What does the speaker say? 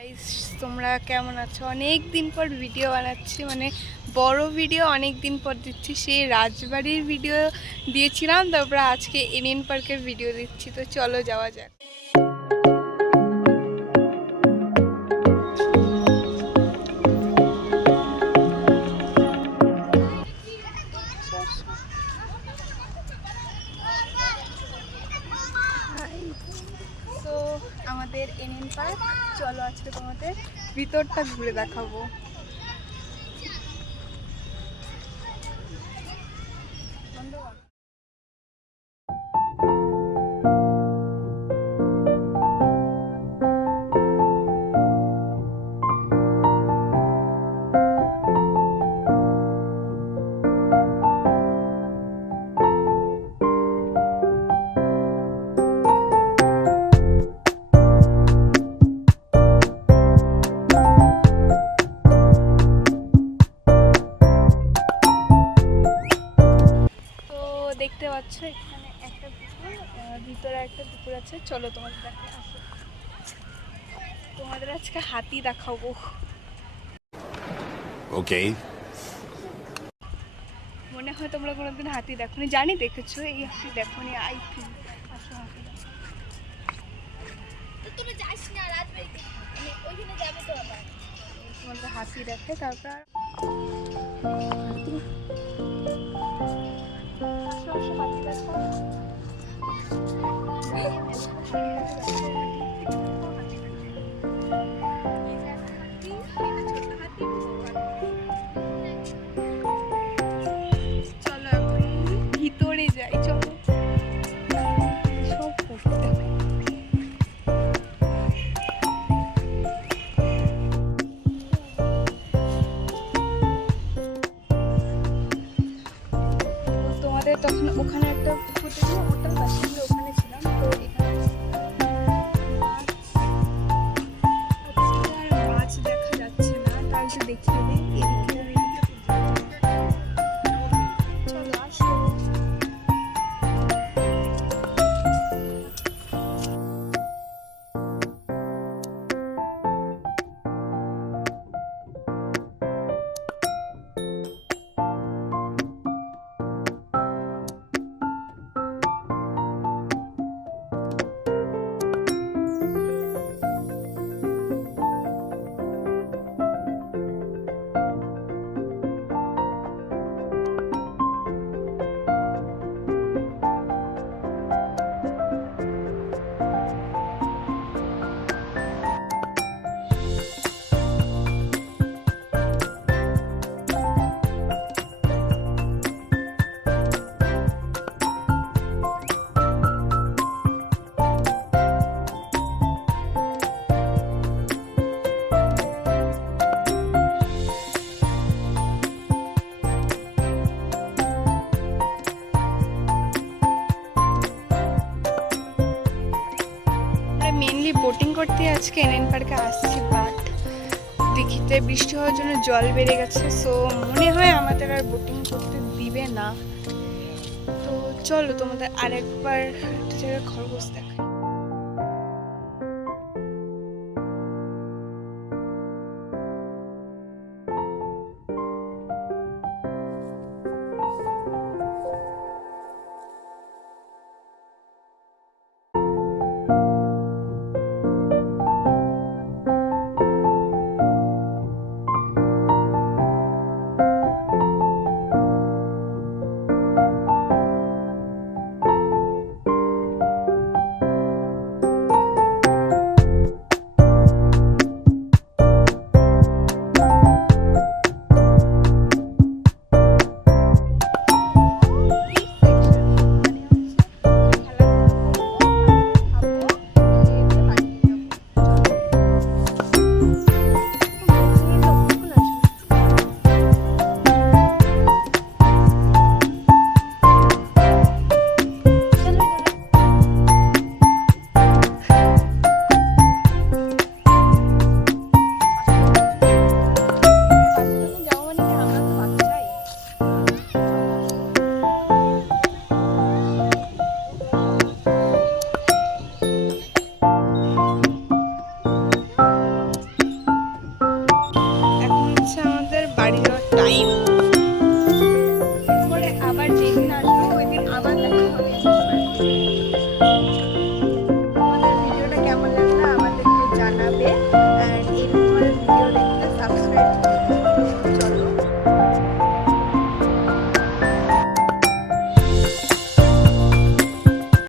Guys, তোমরা কেমন আছো? অনেক দিন পর ভিডিও বানাচ্ছি, মানে বড় ভিডিও অনেক দিন পর দিচ্ছি। সেই রাজবাড়ির ভিডিও দিয়েছিলাম, তারপর আজকে এনএন পার্কের ভিডিও দিচ্ছি। তো চলো যাওয়া যাক। তো আমাদের এনএন পার্ক, চলো আজকে তোমাদের ভিতরটা ঘুরে দেখাবো। দেখতে পাচ্ছ এখানে একটা পুকুর, ভিতরে একটা পুকুর আছে। চলো তোমাদের দেখে আসো। তোমাদের আজকে হাতি দেখাবো। ওকে, মনে হয় তোমরা কোনোদিন হাতি দেখোনি, জানি দেখেছো, এই হাতি দেখোনি আই থিঙ্ক। আসো হাতি দেখো। তুমি যাস না রাজবাড়িতে, ওইখানে যাবে তো আবার। তোমাদের হাতি দেখে, তারপর হাতি দেখো। চলো ভিতরে যাই, চলো। সব করতে হবে। তোমাদের তখন ওখানে একটা পুকুর ছিল, ওটার পাশে আমরা ওখানে ছিলাম। তো এখানে মাছ দেখা যাচ্ছে না, তার একটু দেখিয়ে দিই। এদিকে চলো আসো। মেনলি বোটিং করতে আজকে এনএন পার্কে আসছি, বাট দিঘিতে বৃষ্টি হওয়ার জন্য জল বেড়ে গেছে। সো মনে হয় আমাদের আর বোটিং করতে দিবে না। তো চলো তোমাদের আরেকবার একটা জায়গায় খরগোশ দেখাই।